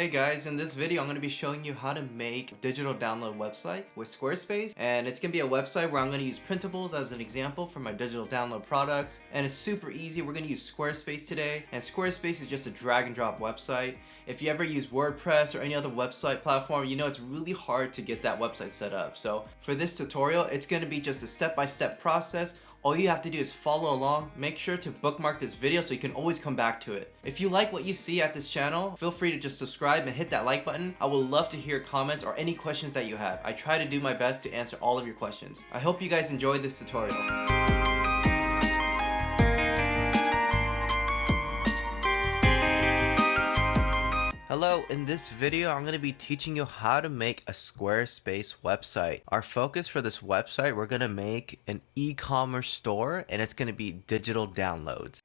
Hey guys, in this video I'm going to be showing you how to make a digital download website with Squarespace, and it's going to be a website where I'm going to use Printables as an example for my digital download products, and it's super easy. We're going to use Squarespace today, and Squarespace is just a drag and drop website. If you ever use WordPress or any other website platform, you know it's really hard to get that website set up. So for this tutorial, it's going to be just a step-by-step process. All you have to do is follow along. Make sure to bookmark this video so you can always come back to it. If you like what you see at this channel, feel free to just subscribe and hit that like button. I would love to hear comments or any questions that you have. I try to do my best to answer all of your questions. I hope you guys enjoyed this tutorial. Hello, in this video I'm going to be teaching you how to make a Squarespace website. Our focus for this website, we're going to make an e-commerce store, and it's going to be digital downloads.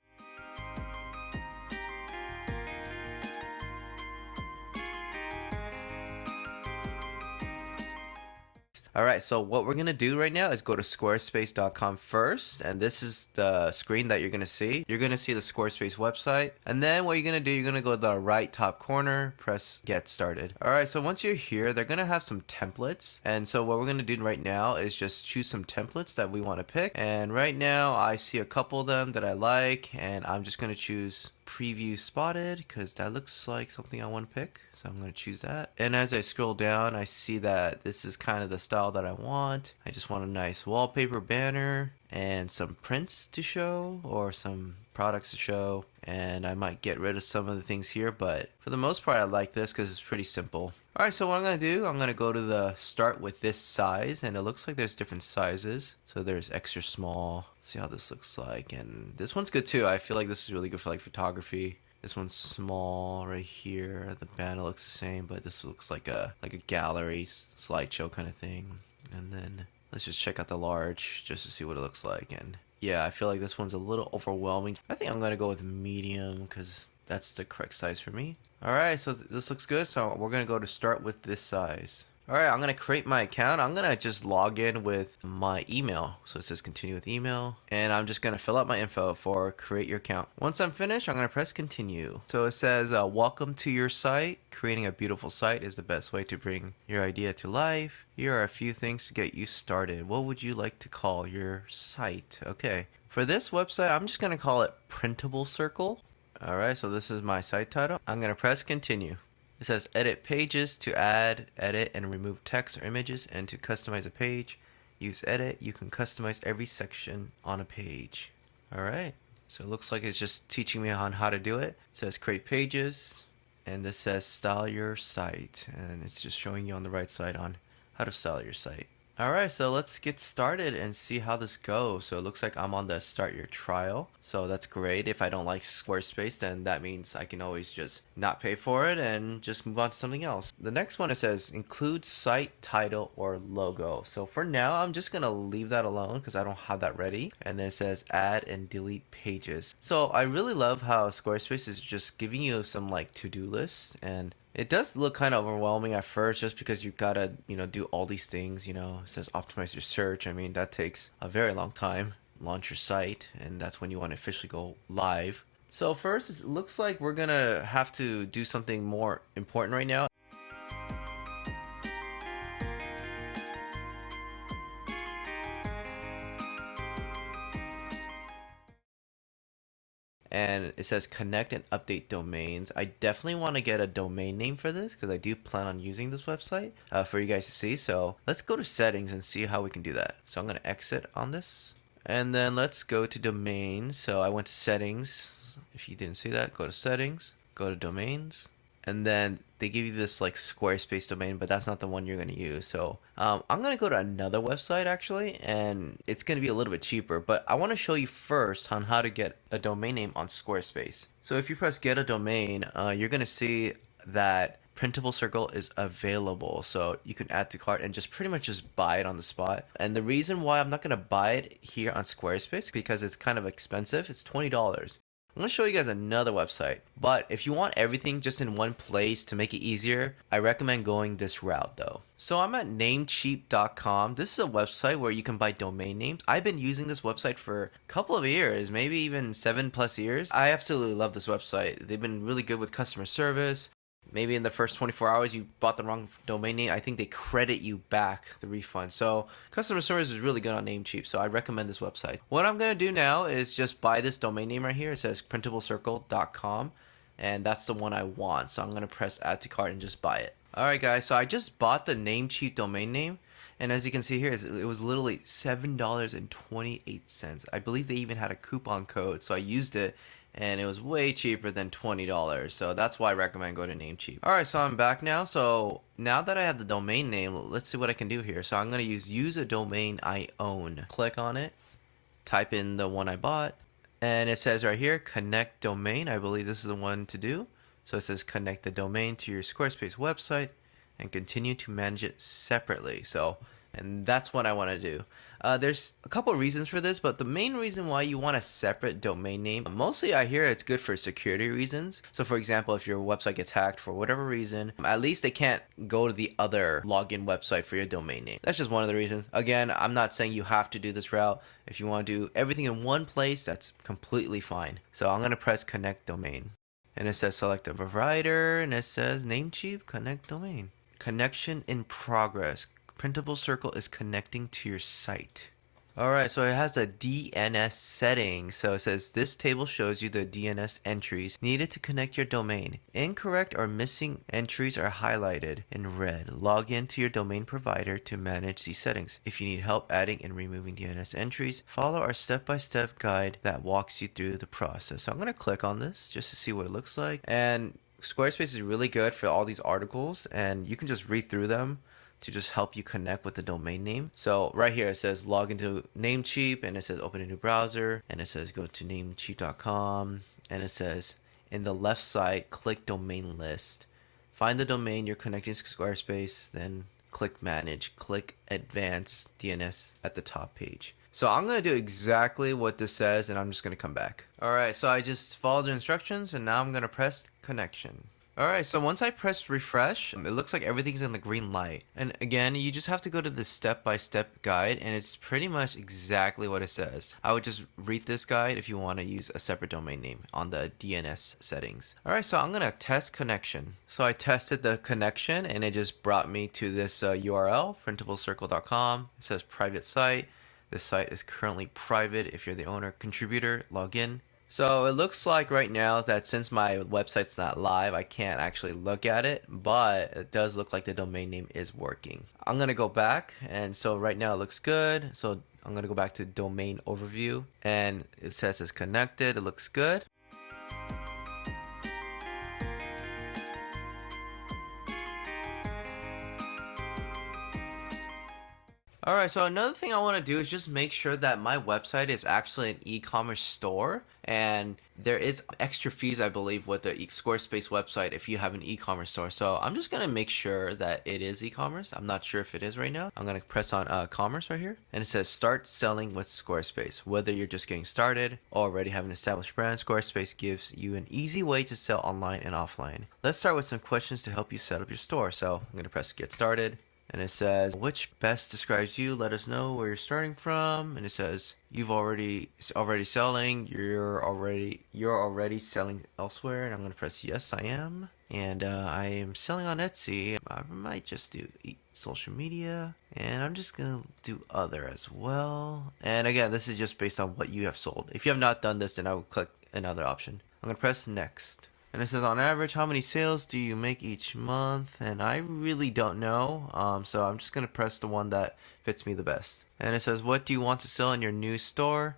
Alright, so what we're going to do right now is go to squarespace.com first, and this is the screen that you're going to see. You're going to see the Squarespace website, and then what you're going to do, you're going to go to the right top corner, press get started. Alright, so once you're here, they're going to have some templates, and so what we're going to do right now is just choose some templates that we want to pick, and right now I see a couple of them that I like, and I'm just going to choose preview spotted because that looks like something I want to pick, so I'm going to choose that. And as I scroll down, I see that this is kind of the style that I want. I just want a nice wallpaper banner and some prints to show or some products to show, and I might get rid of some of the things here, but for the most part I like this because it's pretty simple. Alright, so what I'm going to do, I'm going to go to the start with this size, and it looks like there's different sizes. So there's extra small. Let's see how this looks like, and this one's good too. I feel like this is really good for like photography. This one's small right here. The banner looks the same, but this looks like a gallery slideshow kind of thing. And then let's just check out the large just to see what it looks like. And yeah, I feel like this one's a little overwhelming. I think I'm going to go with medium because that's the correct size for me. Alright, so this looks good, so we're going to go to start with this size. Alright, I'm going to create my account. I'm going to just log in with my email. So it says continue with email, and I'm just going to fill out my info for create your account. Once I'm finished, I'm going to press continue. So it says welcome to your site. Creating a beautiful site is the best way to bring your idea to life. Here are a few things to get you started. What would you like to call your site? Okay, for this website, I'm just going to call it Printable Circle. Alright, so this is my site title. I'm going to press continue. It says edit pages to add, edit, and remove text or images, and to customize a page, use edit. You can customize every section on a page. Alright, so it looks like it's just teaching me on how to do it. It says create pages, and this says style your site, and it's just showing you on the right side on how to style your site. Alright, so let's get started and see how this goes. So it looks like I'm on the start your trial, so that's great. If I don't like Squarespace, then that means I can always just not pay for it and just move on to something else. The next one, it says include site title or logo. So for now, I'm just gonna leave that alone because I don't have that ready. And then it says add and delete pages. So I really love how Squarespace is just giving you some like to-do lists, and it does look kind of overwhelming at first just because you gotta, do all these things, It says optimize your search. I mean, that takes a very long time. Launch your site, and that's when you want to officially go live. So first, it looks like we're gonna have to do something more important right now. And it says connect and update domains. I definitely want to get a domain name for this because I do plan on using this website for you guys to see. So let's go to settings and see how we can do that. So I'm going to exit on this, and then let's go to domains. So I went to settings. If you didn't see that, go to settings, go to domains, and then they give you this like Squarespace domain, but that's not the one you're going to use. So I'm going to go to another website actually, and it's going to be a little bit cheaper, but I want to show you first on how to get a domain name on Squarespace. So if you press get a domain, you're going to see that Printable Circle is available, so you can add to cart and just pretty much just buy it on the spot. And the reason why I'm not going to buy it here on Squarespace because it's kind of expensive. It's $20. I'm going to show you guys another website, but if you want everything just in one place to make it easier, I recommend going this route though. So I'm at namecheap.com. This is a website where you can buy domain names. I've been using this website for a couple of years, maybe even 7+ years. I absolutely love this website. They've been really good with customer service. maybe in the first 24 hours you bought the wrong domain name, I think they credit you back the refund. So customer service is really good on Namecheap, so I recommend this website. What I'm gonna do now is just buy this domain name right here. It says printablecircle.com, and that's the one I want. So I'm gonna press add to cart and just buy it. Alright guys, so I just bought the Namecheap domain name, and as you can see here, it was literally $7.28. I believe they even had a coupon code, so I used it, and it was way cheaper than $20. So that's why I recommend go to Namecheap. Alright, so I'm back now. So now that I have the domain name, let's see what I can do here. So I'm going to use a domain I own. Click on it, type in the one I bought, and it says right here, connect domain. I believe this is the one to do. So it says connect the domain to your Squarespace website and continue to manage it separately. And that's what I want to do. There's a couple of reasons for this, but the main reason why you want a separate domain name, mostly I hear it's good for security reasons. So for example, if your website gets hacked for whatever reason, at least they can't go to the other login website for your domain name. That's just one of the reasons. Again, I'm not saying you have to do this route. If you want to do everything in one place, that's completely fine. So I'm going to press connect domain. And it says select a provider, and it says Namecheap, connect domain. Connection in progress. Printable Circle is connecting to your site. Alright, so it has a DNS setting. So it says this table shows you the DNS entries needed to connect your domain. Incorrect or missing entries are highlighted in red. Log in to your domain provider to manage these settings. If you need help adding and removing DNS entries, follow our step-by-step guide that walks you through the process. So I'm going to click on this just to see what it looks like. And Squarespace is really good for all these articles, and you can just read through them to just help you connect with the domain name. So right here it says log into Namecheap, and it says open a new browser, and it says go to namecheap.com, and it says in the left side click domain list, find the domain you're connecting to Squarespace, then click manage, click advanced DNS at the top page. So I'm going to do exactly what this says, and I'm just going to come back. Alright, so I just followed the instructions, and now I'm going to press connection. Alright, so once I press refresh, it looks like everything's in the green light. And again, you just have to go to the step-by-step guide, and it's pretty much exactly what it says. I would just read this guide if you want to use a separate domain name on the DNS settings. Alright, so I'm going to test connection. So I tested the connection, and it just brought me to this URL, printablecircle.com. It says private site. This site is currently private. If you're the owner contributor, log in. So it looks like right now that since my website's not live, I can't actually look at it, but it does look like the domain name is working. I'm going to go back, and so right now it looks good. So I'm going to go back to domain overview, and it says it's connected. It looks good. Alright, so another thing I want to do is just make sure that my website is actually an e-commerce store, and there is extra fees I believe with the Squarespace website if you have an e-commerce store. So I'm just going to make sure that it is e-commerce. I'm not sure if it is right now. I'm going to press on commerce right here, and it says start selling with Squarespace. Whether you're just getting started or already have an established brand, Squarespace gives you an easy way to sell online and offline. Let's start with some questions to help you set up your store. So I'm going to press get started. And it says, which best describes you? Let us know where you're starting from. And it says, you've already selling. You're already selling elsewhere. And I'm going to press yes, I am. And I am selling on Etsy. I might just do social media. And I'm just going to do other as well. And again, this is just based on what you have sold. If you have not done this, then I will click another option. I'm going to press next. And it says, on average, how many sales do you make each month? And I really don't know. So I'm just going to press the one that fits me the best. And it says, what do you want to sell in your new store?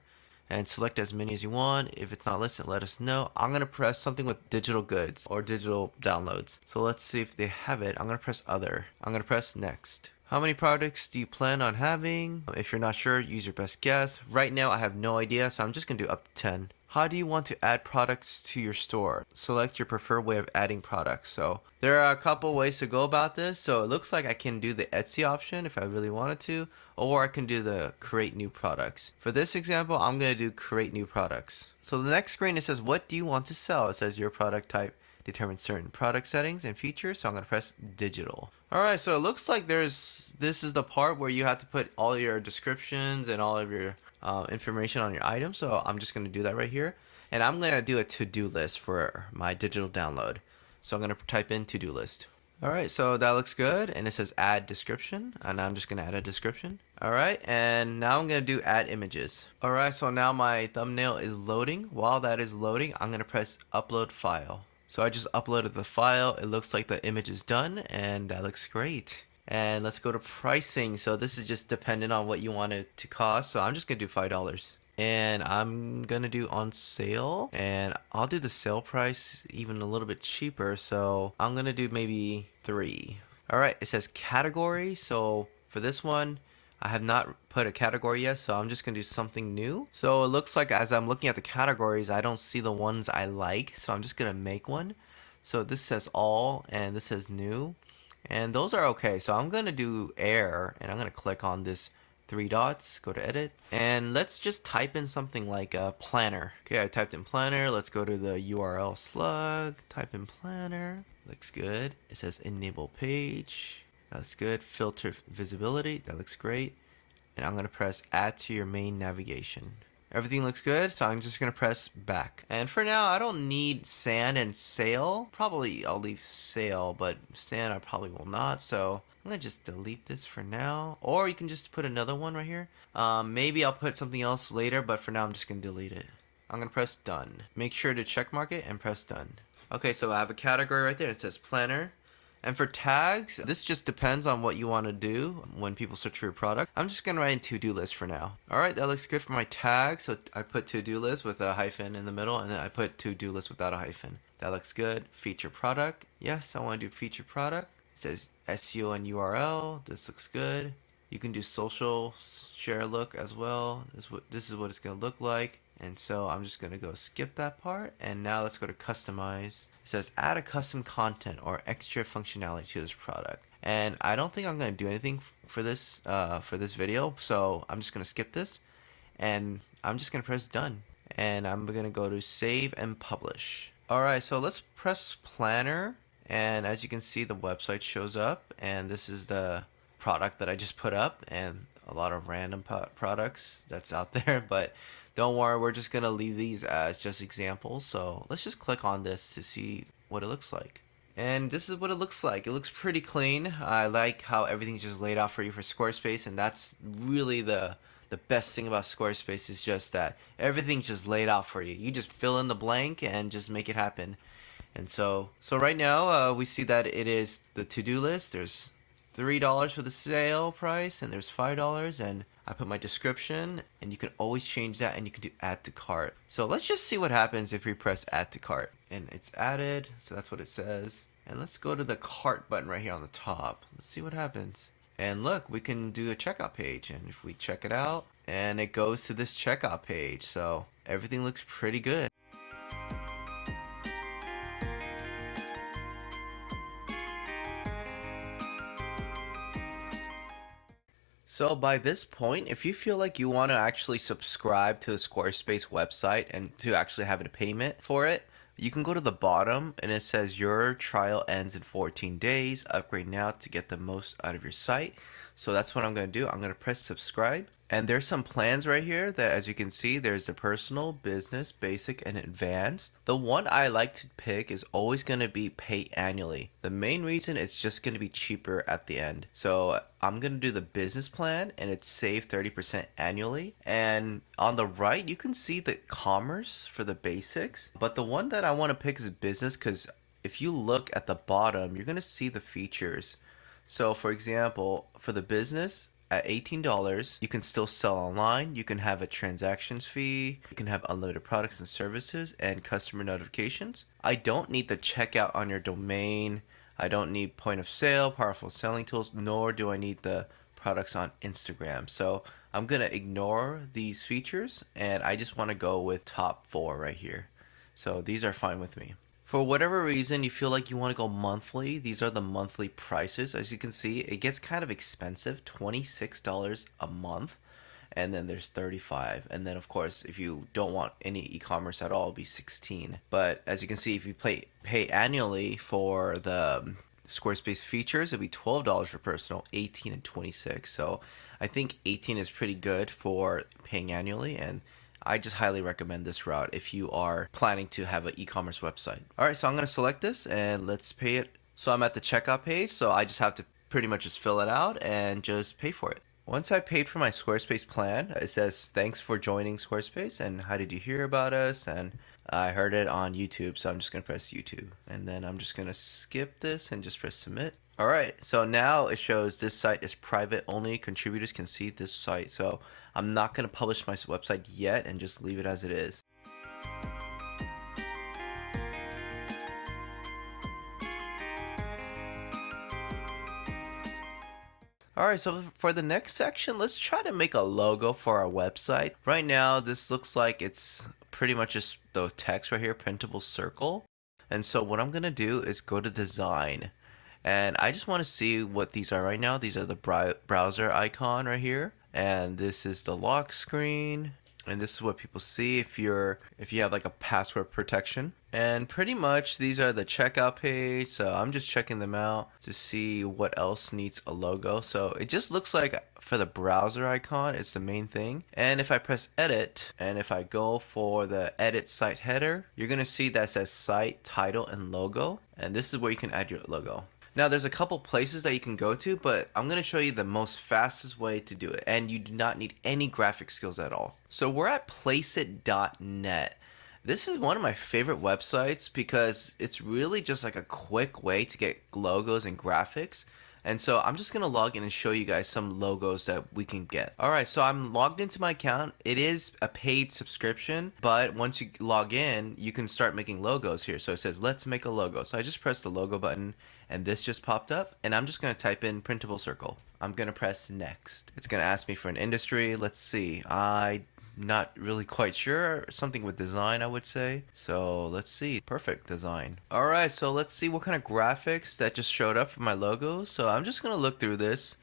And select as many as you want. If it's not listed, let us know. I'm going to press something with digital goods or digital downloads. So let's see if they have it. I'm going to press other. I'm going to press next. How many products do you plan on having? If you're not sure, use your best guess. Right now, I have no idea, so I'm just going to do up to 10. How do you want to add products to your store? Select your preferred way of adding products. So there are a couple ways to go about this. So it looks like I can do the Etsy option if I really wanted to, or I can do the create new products. For this example, I'm going to do create new products. So the next screen, it says, what do you want to sell? It says your product type determines certain product settings and features. So I'm going to press digital. All right, so it looks like this is the part where you have to put all your descriptions and all of your information on your item. So I'm just going to do that right here, and I'm going to do a to-do list for my digital download. So I'm going to type in to-do list. All right, so that looks good, and it says add description, and I'm just gonna add a description. All right, and now I'm gonna do add images. All right, so now my thumbnail is loading. While that is loading, I'm gonna press upload file. So I just uploaded the file. It looks like the image is done, and that looks great. And let's go to pricing. So this is just dependent on what you want it to cost. So I'm just gonna do $5. And I'm gonna do on sale, and I'll do the sale price even a little bit cheaper, so I'm gonna do maybe 3. All right, it says category. So for this one, I have not put a category yet, so I'm just gonna do something new. So it looks like as I'm looking at the categories, I don't see the ones I like, so I'm just gonna make one. So this says all, and this says new, and those are okay. So I'm gonna do air, and I'm gonna click on this 3 dots, go to edit, and let's just type in something like a planner. Okay, I typed in planner. Let's go to the URL slug, type in planner. Looks good. It says enable page. That's good. Filter visibility. That looks great. And I'm gonna press add to your main navigation. Everything looks good, so I'm just gonna press back. And for now, I don't need sand and sail. Probably I'll leave sail, but sand I probably will not. So I'm gonna just delete this for now. Or you can just put another one right here. Maybe I'll put something else later, but for now I'm just gonna delete it. I'm gonna press done. Make sure to check mark it and press done. Okay, so I have a category right there. It says planner. And for tags, this just depends on what you want to do when people search for your product. I'm just going to write in to-do list for now. All right, that looks good for my tag. So I put to-do list with a hyphen in the middle, and then I put to-do list without a hyphen. That looks good. Feature product. Yes, I want to do feature product. It says SEO and URL. This looks good. You can do social share look as well. This is what it's going to look like. And so I'm just going to go skip that part. And now let's go to customize. It says add a custom content or extra functionality to this product. And I don't think I'm going to do anything for this video. So I'm just going to skip this. And I'm just going to press done. And I'm going to go to save and publish. All right, so let's press planner. And as you can see, the website shows up. And this is the product that I just put up. And a lot of random products that's out there. But don't worry, we're just going to leave these as just examples. So let's just click on this to see what it looks like. And this is what it looks like. It looks pretty clean. I like how everything's just laid out for you for Squarespace. And that's really the best thing about Squarespace is just that everything's just laid out for you. You just fill in the blank and just make it happen. And so right now we see that it is the to-do list. There's $3 for the sale price, and there's $5, and I put my description, and you can always change that, and you can do add to cart. So let's just see what happens if we press add to cart. And it's added, so that's what it says. And let's go to the cart button right here on the top. Let's see what happens. And look, we can do a checkout page, and if we check it out, and it goes to this checkout page. So everything looks pretty good. So by this point, if you feel like you want to actually subscribe to the Squarespace website and to actually have a payment for it, you can go to the bottom and it says your trial ends in 14 days. Upgrade now to get the most out of your site. So that's what I'm going to do. I'm going to press subscribe. And there's some plans right here that, as you can see, there's the personal, business, basic, and advanced. The one I like to pick is always going to be pay annually. The main reason is just going to be cheaper at the end. So I'm going to do the business plan, and it's save 30% annually. And on the right, you can see the commerce for the basics. But the one that I want to pick is business, because if you look at the bottom, you're going to see the features. So for example, for the business, at $18, you can still sell online. You can have a transactions fee. You can have unlimited products and services and customer notifications. I don't need the checkout on your domain. I don't need point of sale, powerful selling tools, nor do I need the products on Instagram. So I'm going to ignore these features, and I just want to go with top 4 right here. So these are fine with me. For whatever reason you feel like you want to go monthly, these are the monthly prices. As you can see, it gets kind of expensive, $26 a month, and then there's $35. And then of course, if you don't want any e-commerce at all, it'll be $16. But as you can see, if you pay annually for the Squarespace features, it'll be $12 for personal, $18 and $26. So I think $18 is pretty good for paying annually, and I just highly recommend this route if you are planning to have an e-commerce website. All right, so I'm gonna select this and let's pay it. So I'm at the checkout page, so I just have to pretty much just fill it out and just pay for it. Once I paid for my Squarespace plan, it says thanks for joining Squarespace and how did you hear about us? And I heard it on YouTube, so I'm just gonna press YouTube. And then I'm just gonna skip this and just press submit. All right, so now it shows this site is private only. Contributors can see this site. So I'm not gonna publish my website yet and just leave it as it is. Alright, so for the next section, let's try to make a logo for our website. Right now, this looks like it's pretty much just the text right here, printable circle. And so what I'm going to do is go to design. And I just want to see what these are right now. These are the browser icon right here. And this is the lock screen. And this is what people see if you have like a password protection. And pretty much these are the checkout page. So I'm just checking them out to see what else needs a logo. So it just looks like for the browser icon, it's the main thing. And if I press edit and if I go for the edit site header, you're gonna see that says site, title, and logo. And this is where you can add your logo. Now there's a couple places that you can go to, but I'm going to show you the most fastest way to do it, and you do not need any graphic skills at all. So we're at placeit.net. This is one of my favorite websites because it's really just like a quick way to get logos and graphics. And so I'm just going to log in and show you guys some logos that we can get. Alright, so I'm logged into my account. It is a paid subscription, but once you log in, you can start making logos here. So it says, let's make a logo. So I just press the logo button and this just popped up. And I'm just going to type in printable circle. I'm going to press next. It's going to ask me for an industry. Let's see. I'm not really quite sure. Something with design, I would say. So let's see. Perfect design. Alright, so let's see what kind of graphics that just showed up for my logo. So I'm just going to look through this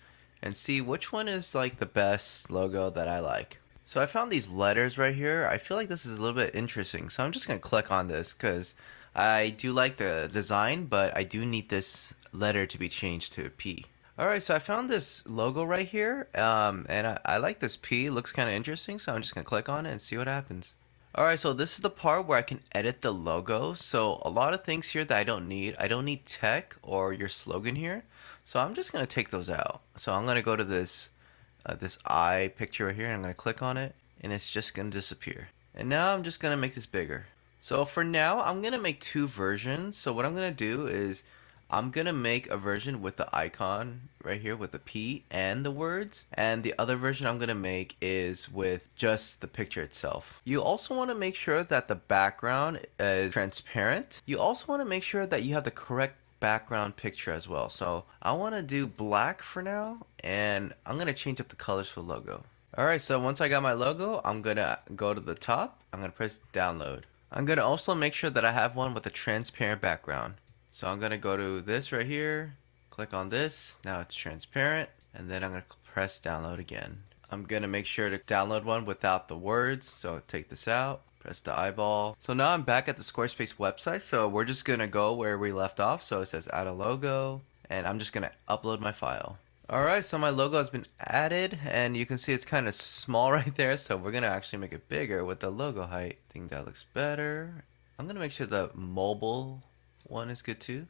and see which one is like the best logo that I like. So I found these letters right here. I feel like this is a little bit interesting. So I'm just going to click on this because I do like the design, but I do need this letter to be changed to a P. Alright, so I found this logo right here, and I like this P. It looks kind of interesting, so I'm just going to click on it and see what happens. Alright, so this is the part where I can edit the logo. So a lot of things here that I don't need. I don't need tech or your slogan here. So I'm just going to take those out. So I'm going to go to this eye picture right here, and I'm going to click on it, and it's just going to disappear. And now I'm just going to make this bigger. So for now, I'm going to make two versions. So what I'm going to do is I'm going to make a version with the icon right here with the P and the words. And the other version I'm going to make is with just the picture itself. You also want to make sure that the background is transparent. You also want to make sure that you have the correct background picture as well. So I want to do black for now, and I'm going to change up the colors for the logo. Alright, so once I got my logo, I'm going to go to the top. I'm going to press download. I'm going to also make sure that I have one with a transparent background. So I'm going to go to this right here, click on this, now it's transparent, and then I'm going to press download again. I'm going to make sure to download one without the words, so take this out, press the eyeball. So now I'm back at the Squarespace website, so we're just going to go where we left off. So it says add a logo, and I'm just going to upload my file. Alright, so my logo has been added, and you can see it's kind of small right there, so we're going to actually make it bigger with the logo height. I think that looks better. I'm going to make sure the mobile one is good too.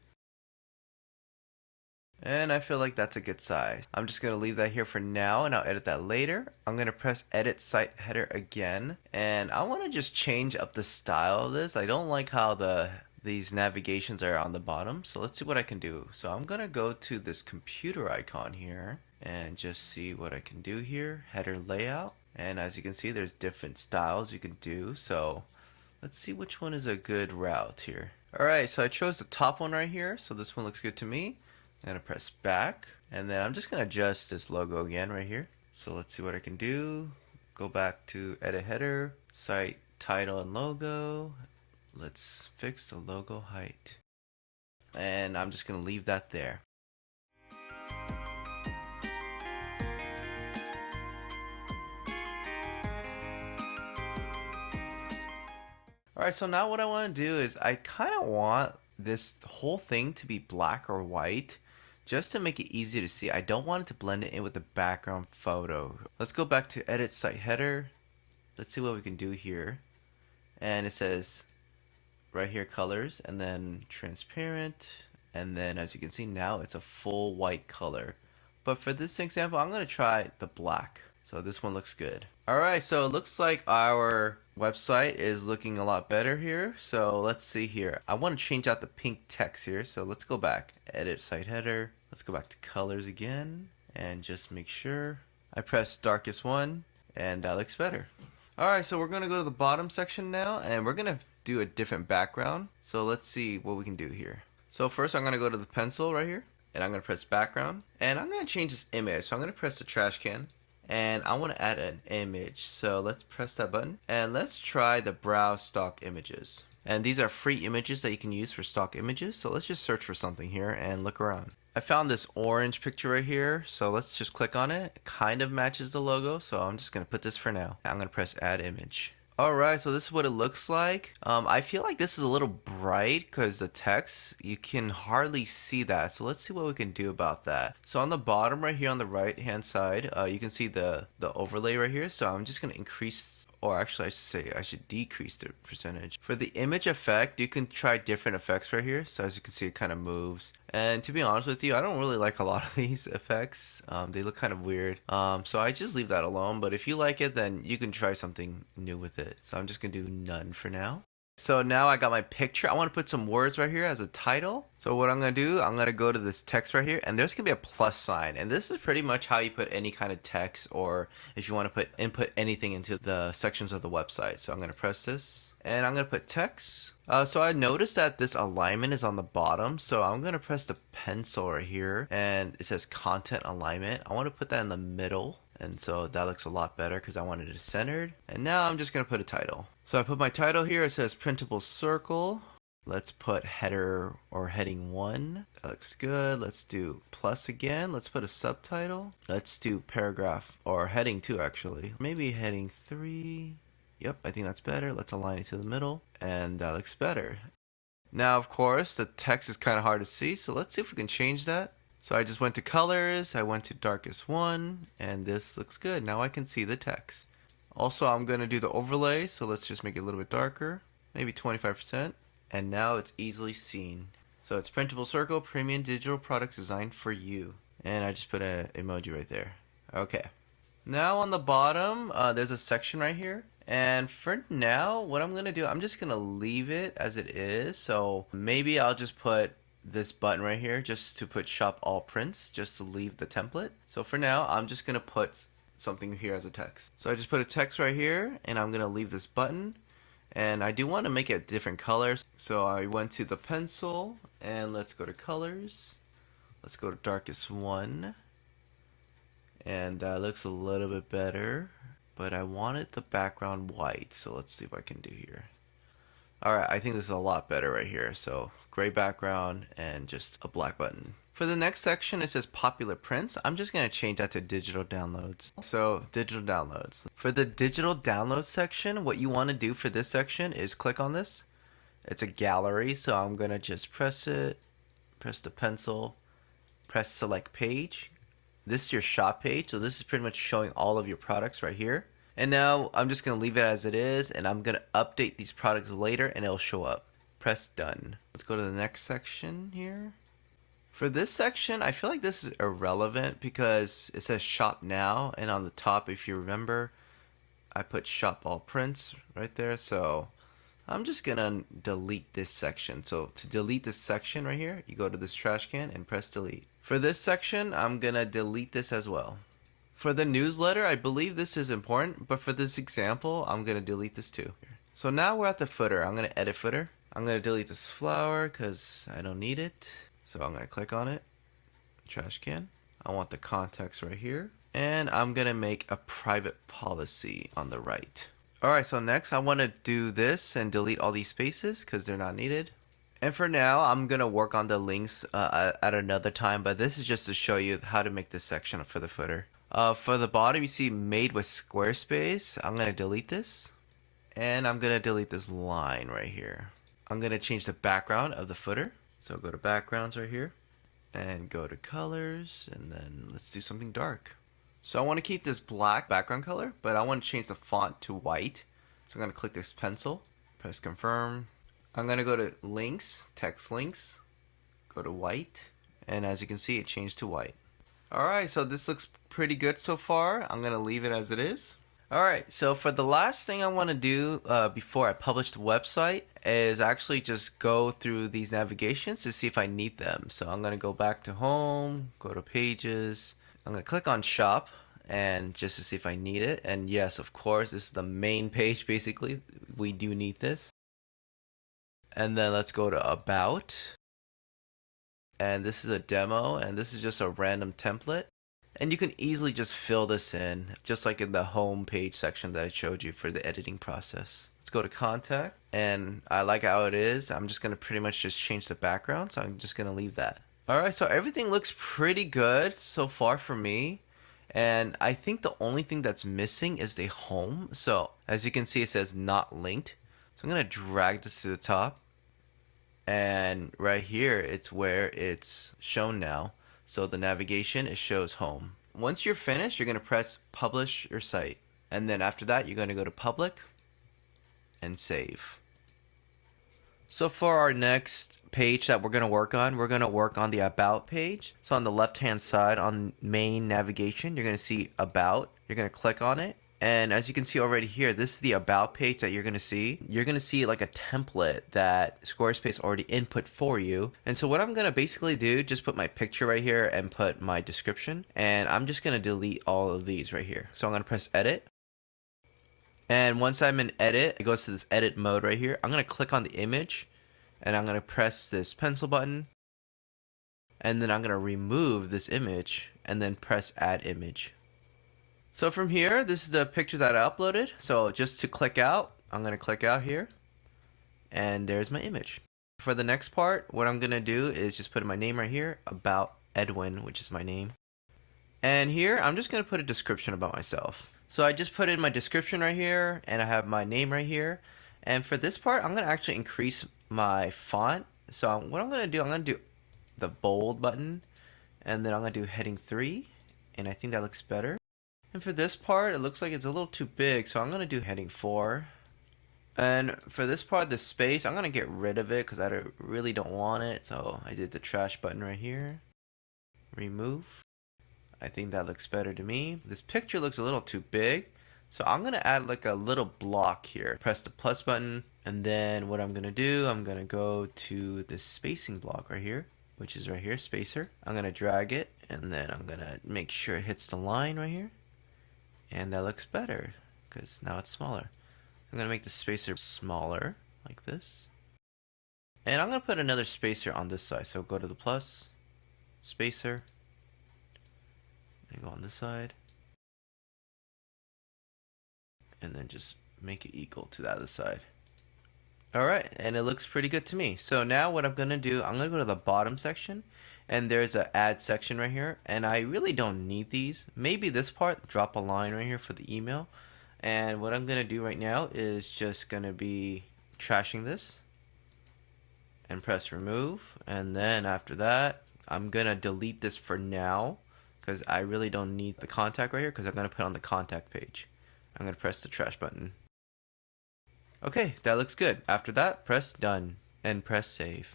And I feel like that's a good size. I'm just going to leave that here for now, and I'll edit that later. I'm going to press edit site header again, and I want to just change up the style of this. I don't like how these navigations are on the bottom, so let's see what I can do. So I'm gonna go to this computer icon here and just see what I can do here. Header layout, and as you can see, there's different styles you can do. So let's see which one is a good route here. Alright, so I chose the top one right here, so this one looks good to me. I'm gonna press back, and then I'm just gonna adjust this logo again right here. So let's see what I can do. Go back to edit header, site title and logo. Let's fix the logo height. And I'm just going to leave that there. Alright, so now what I want to do is I kind of want this whole thing to be black or white just to make it easy to see. I don't want it to blend it in with the background photo. Let's go back to edit site header. let's see what we can do here. And it says right here colors, and then transparent, and then as you can see now it's a full white color. But for this example, I'm going to try the black. So this one looks good. Alright, so it looks like our website is looking a lot better here. So let's see here. I want to change out the pink text here. So let's go back. Edit site header. Let's go back to colors again. And just make sure. I press darkest one. And that looks better. Alright, so we're going to go to the bottom section now. And we're going to do a different background. So let's see what we can do here. So first I'm going to go to the pencil right here. And I'm going to press background. And I'm going to change this image. So I'm going to press the trash can. And I want to add an image. So let's press that button. And let's try the browse stock images. And these are free images that you can use for stock images. So let's just search for something here and look around. I found this orange picture right here. So let's just click on it. It kind of matches the logo. So I'm just going to put this for now. I'm going to press add image. Alright, so this is what it looks like. I feel like this is a little bright because the text, you can hardly see that. So let's see what we can do about that. So on the bottom right here on the right hand side, you can see the overlay right here. So I'm just going to increase, or actually I should say I should decrease the percentage. For the image effect, you can try different effects right here. So as you can see, it kind of moves. And to be honest with you, I don't really like a lot of these effects. They look kind of weird. So I just leave that alone. But if you like it, then you can try something new with it. So I'm just going to do none for now. So now I got my picture. I want to put some words right here as a title. So what I'm going to do, I'm going to go to this text right here. And there's going to be a plus sign. And this is pretty much how you put any kind of text, or if you want to input anything into the sections of the website. So I'm going to press this. And I'm going to put text. So I noticed that this alignment is on the bottom. So I'm going to press the pencil right here. And it says content alignment. I want to put that in the middle. And so that looks a lot better because I wanted it centered. And now I'm just going to put a title. So I put my title here. It says Printable Circle. Let's put header or heading 1. That looks good. Let's do plus again. Let's put a subtitle. Let's do paragraph or heading 2 actually. Maybe heading 3. Yep, I think that's better. Let's align it to the middle. And that looks better. Now, of course, the text is kind of hard to see. So let's see if we can change that. So I just went to colors, I went to darkest one, and this looks good. Now I can see the text. Also, I'm going to do the overlay, so let's just make it a little bit darker, maybe 25%. And now it's easily seen. So it's Printable Circle, premium digital products designed for you. And I just put an emoji right there. Okay. Now on the bottom, there's a section right here. And for now, what I'm going to do, I'm just going to leave it as it is. So maybe I'll just put this button right here just to put shop all prints, just to leave the template. So for now, I'm just going to put something here as a text. So I just put a text right here, and I'm going to leave this button. And I do want to make it different colors. So I went to the pencil, and let's go to colors. Let's go to darkest one. And that looks a little bit better. But I wanted the background white, so let's see what I can do here. Alright, I think this is a lot better right here. So gray background and just a black button. For the next section, it says popular prints. I'm just going to change that to digital downloads. So digital downloads. For the digital downloads section, what you want to do for this section is click on this. It's a gallery, so I'm going to just press it, press the pencil, press select page. This is your shop page, so this is pretty much showing all of your products right here. And now I'm just going to leave it as it is, and I'm going to update these products later and it'll show up. Press done. Let's go to the next section here. For this section, I feel like this is irrelevant because it says shop now, and on the top, if you remember, I put shop all prints right there. So I'm just going to delete this section. So to delete this section right here, you go to this trash can and press delete. For this section, I'm going to delete this as well. For the newsletter, I believe this is important, but for this example, I'm going to delete this too. So now we're at the footer. I'm going to edit footer. I'm going to delete this flower because I don't need it. So I'm going to click on it. Trash can. I want the context right here. And I'm going to make a private policy on the right. Alright, so next I want to do this and delete all these spaces because they're not needed. And for now, I'm going to work on the links at another time, but this is just to show you how to make this section for the footer. For the bottom, you see made with Squarespace. I'm going to delete this. And I'm going to delete this line right here. I'm going to change the background of the footer. So go to backgrounds right here. And go to colors. And then let's do something dark. So I want to keep this black background color, but I want to change the font to white. So I'm going to click this pencil, press confirm. I'm going to go to links, text links, go to white, and as you can see, it changed to white. Alright, so this looks pretty good so far. I'm going to leave it as it is. Alright, so for the last thing I want to do before I publish the website is actually just go through these navigations to see if I need them. So I'm going to go back to home, go to pages. I'm going to click on shop and just to see if I need it. And yes, of course, this is the main page basically. We do need this. And then let's go to about. And this is a demo, and this is just a random template. And you can easily just fill this in, just like in the home page section that I showed you for the editing process. Let's go to contact, and I like how it is. I'm just gonna pretty much just change the background, so I'm just gonna leave that. Alright, so everything looks pretty good so far for me. And I think the only thing that's missing is the home. So as you can see, it says not linked. So I'm gonna drag this to the top. And right here, it's where it's shown now. So the navigation, it shows home. Once you're finished, you're going to press publish your site. And then after that, you're going to go to public and save. So for our next page that we're going to work on the about page. So on the left hand side on main navigation, you're going to see about. You're going to click on it. And as you can see already here, this is the about page that you're going to see. You're going to see like a template that Squarespace already input for you. And so what I'm going to basically do, just put my picture right here and put my description. And I'm just going to delete all of these right here. So I'm going to press edit. And once I'm in edit, it goes to this edit mode right here. I'm going to click on the image and I'm going to press this pencil button. And then I'm going to remove this image and then press add image. So from here, this is the picture that I uploaded. So just to click out, I'm going to click out here. And there's my image. For the next part, what I'm going to do is just put my name right here, about Edwin, which is my name. And here, I'm just going to put a description about myself. So I just put in my description right here, and I have my name right here. And for this part, I'm going to actually increase my font. So what I'm going to do, I'm going to do the bold button, and then I'm going to do heading 3, and I think that looks better. And for this part, it looks like it's a little too big, so I'm going to do heading 4. And for this part, the space, I'm going to get rid of it because I really don't want it. So I did the trash button right here. Remove. I think that looks better to me. This picture looks a little too big. So I'm going to add like a little block here. Press the plus button. And then what I'm going to do, I'm going to go to the spacing block right here, which is right here, spacer. I'm going to drag it. And then I'm going to make sure it hits the line right here. And that looks better because now it's smaller. I'm going to make the spacer smaller like this. And I'm going to put another spacer on this side. So go to the plus, spacer, and go on this side. And then just make it equal to the other side. Alright, and it looks pretty good to me. So now what I'm going to do, I'm going to go to the bottom section. And there's an add section right here. And I really don't need these. Maybe this part, drop a line right here for the email. And what I'm going to do right now is just going to be trashing this. And press remove. And then after that, I'm going to delete this for now. Because I really don't need the contact right here. Because I'm going to put on the contact page. I'm going to press the trash button. Okay, that looks good. After that, press done. And press save.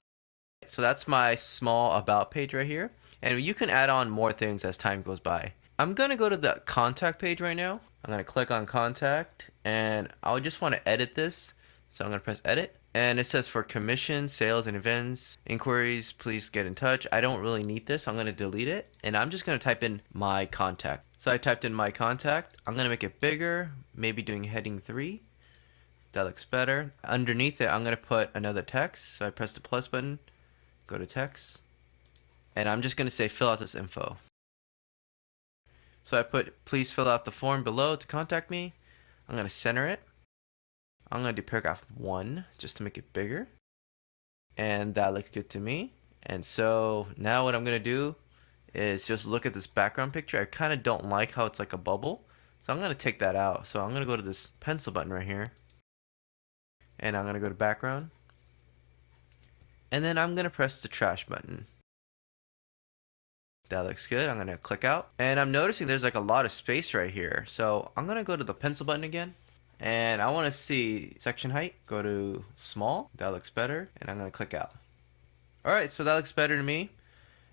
So that's my small about page right here. And you can add on more things as time goes by. I'm going to go to the contact page right now. I'm going to click on contact and I'll just want to edit this. So I'm going to press edit. And it says for commission, sales, and events, inquiries, please get in touch. I don't really need this. I'm going to delete it. And I'm just going to type in my contact. So I typed in my contact. I'm going to make it bigger, maybe doing heading 3. That looks better. Underneath it, I'm going to put another text. So I press the plus button. Go to text, and I'm just going to say fill out this info. So I put please fill out the form below to contact me. I'm going to center it. I'm going to do paragraph 1 just to make it bigger, and that looks good to me. And so now what I'm going to do is just look at this background picture. I kind of don't like how it's like a bubble, so I'm going to take that out. So I'm going to go to this pencil button right here, and I'm going to go to background. And then I'm going to press the trash button. That looks good. I'm gonna click out, and I'm noticing there's like a lot of space right here. So I'm gonna go to the pencil button again, and I want to see section height. Go to small. That looks better, and I'm gonna click out. All right, so that looks better to me.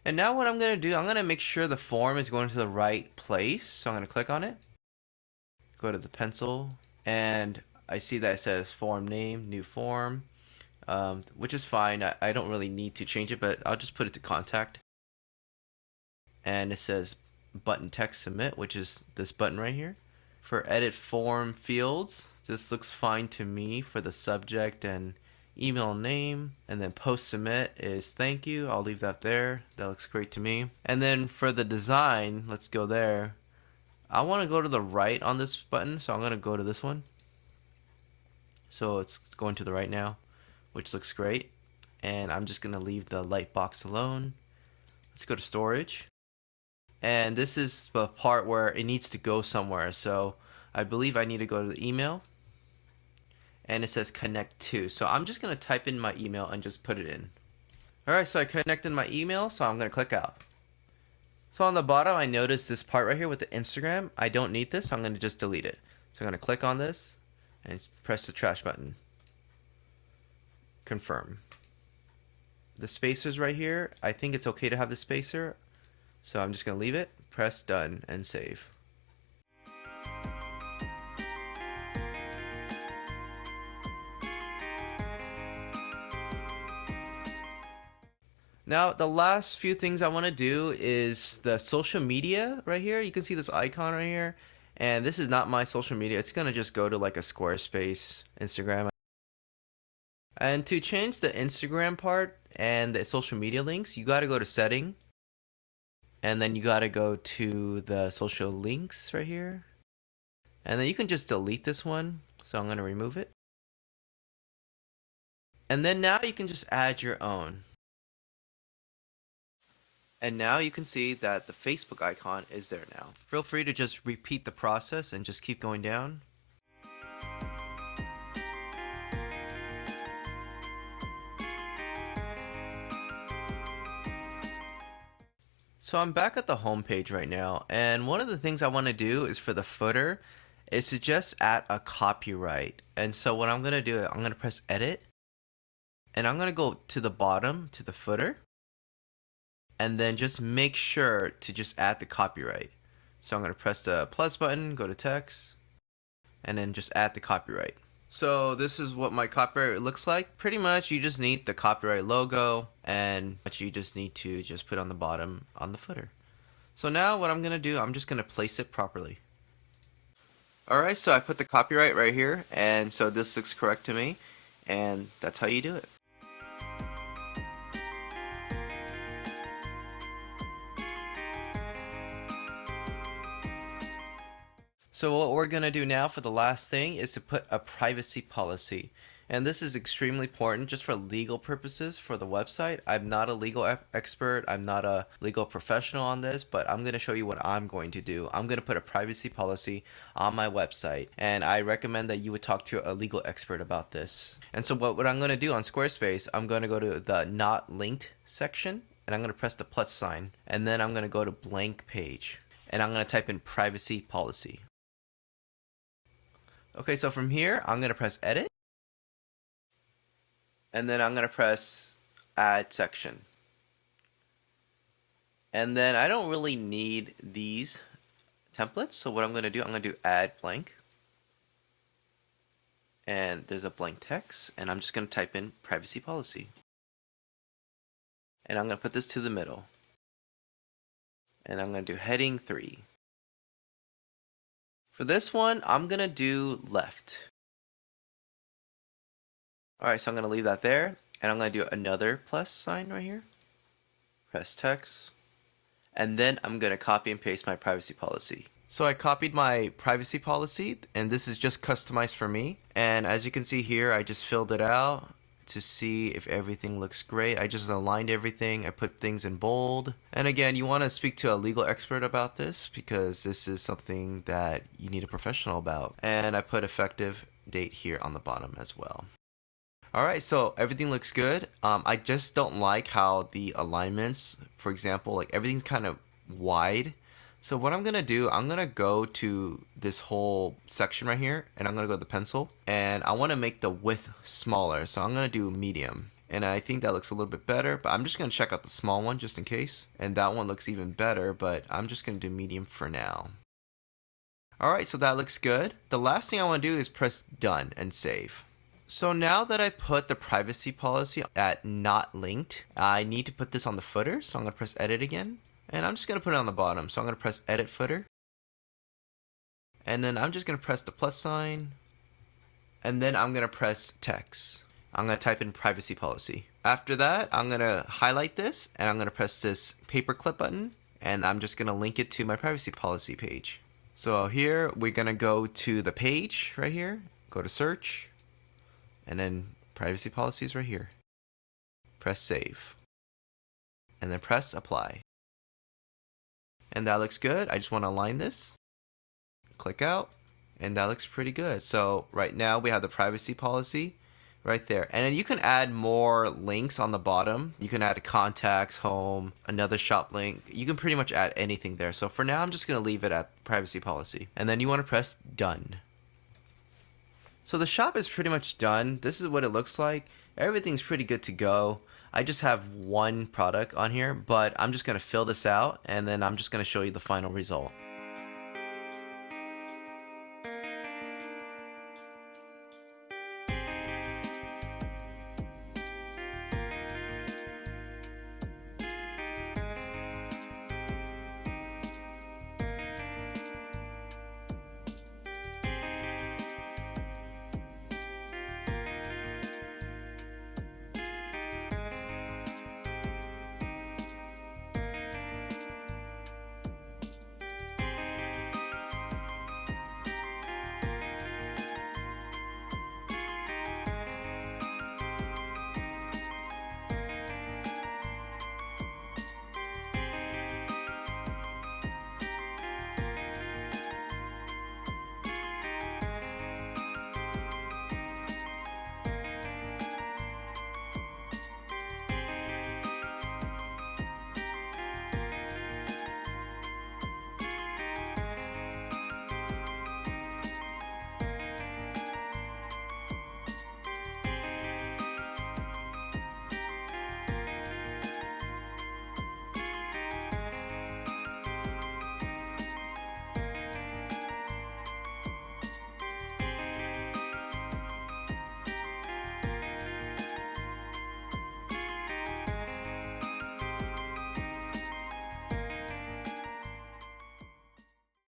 And now what I'm gonna do, I'm gonna make sure the form is going to the right place. So I'm gonna click on it. Go to the pencil, and I see that it says form name, new form, which is fine. I don't really need to change it, but I'll just put it to contact. And it says button text submit, which is this button right here. For edit form fields, this looks fine to me for the subject and email name. And then post submit is thank you. I'll leave that there. That looks great to me. And then for the design, let's go there. I want to go to the right on this button, so I'm going to go to this one. So it's going to the right now, which looks great. And I'm just going to leave the light box alone. Let's go to storage. And this is the part where it needs to go somewhere. So I believe I need to go to the email. And it says connect to. So I'm just going to type in my email and just put it in. Alright, so I connected my email, so I'm going to click out. So on the bottom, I noticed this part right here with the Instagram. I don't need this, so I'm going to just delete it. So I'm going to click on this and press the trash button. Confirm. The spacers right here, I think it's okay to have the spacer. So I'm just going to leave it, press done, and save. Now, the last few things I want to do is the social media right here. You can see this icon right here. And this is not my social media. It's going to just go to like a Squarespace, Instagram. And to change the Instagram part and the social media links, you got to go to setting. And then you got to go to the social links right here. And then you can just delete this one. So I'm going to remove it. And then now you can just add your own. And now you can see that the Facebook icon is there now. Feel free to just repeat the process and just keep going down. So I'm back at the home page right now, and one of the things I want to do is for the footer is to just add a copyright. And so what I'm going to do, I'm going to press edit, and I'm going to go to the bottom to the footer, and then just make sure to just add the copyright. So I'm going to press the plus button, go to text, and then just add the copyright. So this is what my copyright looks like. Pretty much you just need the copyright logo, and you just need to just put on the bottom on the footer. So now what I'm going to do, I'm just going to place it properly. Alright, so I put the copyright right here, and so this looks correct to me, and that's how you do it. So what we're going to do now for the last thing is to put a privacy policy. And this is extremely important just for legal purposes for the website. I'm not a legal expert. I'm not a legal professional on this, but I'm going to show you what I'm going to do. I'm going to put a privacy policy on my website. And I recommend that you would talk to a legal expert about this. And so what I'm going to do on Squarespace, I'm going to go to the not linked section, and I'm going to press the plus sign. And then I'm going to go to blank page. And I'm going to type in privacy policy. Okay, so from here, I'm going to press edit. And then I'm going to press add section. And then I don't really need these templates. So what I'm going to do, I'm going to do add blank. And there's a blank text. And I'm just going to type in privacy policy. And I'm going to put this to the middle. And I'm going to do heading 3. For this one, I'm going to do left. Alright, so I'm going to leave that there. And I'm going to do another plus sign right here. Press text. And then I'm going to copy and paste my privacy policy. So I copied my privacy policy, and this is just customized for me. And as you can see here, I just filled it out to see if everything looks great. I just aligned everything. I put things in bold. And again, you want to speak to a legal expert about this because this is something that you need a professional about. And I put effective date here on the bottom as well. All right, so everything looks good. I just don't like how the alignments, for example, like everything's kind of wide. So what I'm gonna do, I'm gonna go to this whole section right here, and I'm gonna go to the pencil, and I wanna make the width smaller. So I'm gonna do medium. And I think that looks a little bit better, but I'm just gonna check out the small one just in case. And that one looks even better, but I'm just gonna do medium for now. All right, so that looks good. The last thing I wanna do is press done and save. So now that I put the privacy policy at not linked, I need to put this on the footer. So I'm going to press edit again. And I'm just going to put it on the bottom. So I'm going to press edit footer. And then I'm just going to press the plus sign. And then I'm going to press text. I'm going to type in privacy policy. After that, I'm going to highlight this and I'm going to press this paperclip button. And I'm just going to link it to my privacy policy page. So here we're going to go to the page right here. Go to search. And then privacy policies right here. Press save. And then press apply. And that looks good. I just want to align this. Click out. And that looks pretty good. So right now we have the privacy policy right there. And then you can add more links on the bottom. You can add contacts, home, another shop link. You can pretty much add anything there. So for now, I'm just going to leave it at privacy policy. And then you want to press done. So the shop is pretty much done. This is what it looks like. Everything's pretty good to go. I just have one product on here, but I'm just going to fill this out and then I'm just going to show you the final result.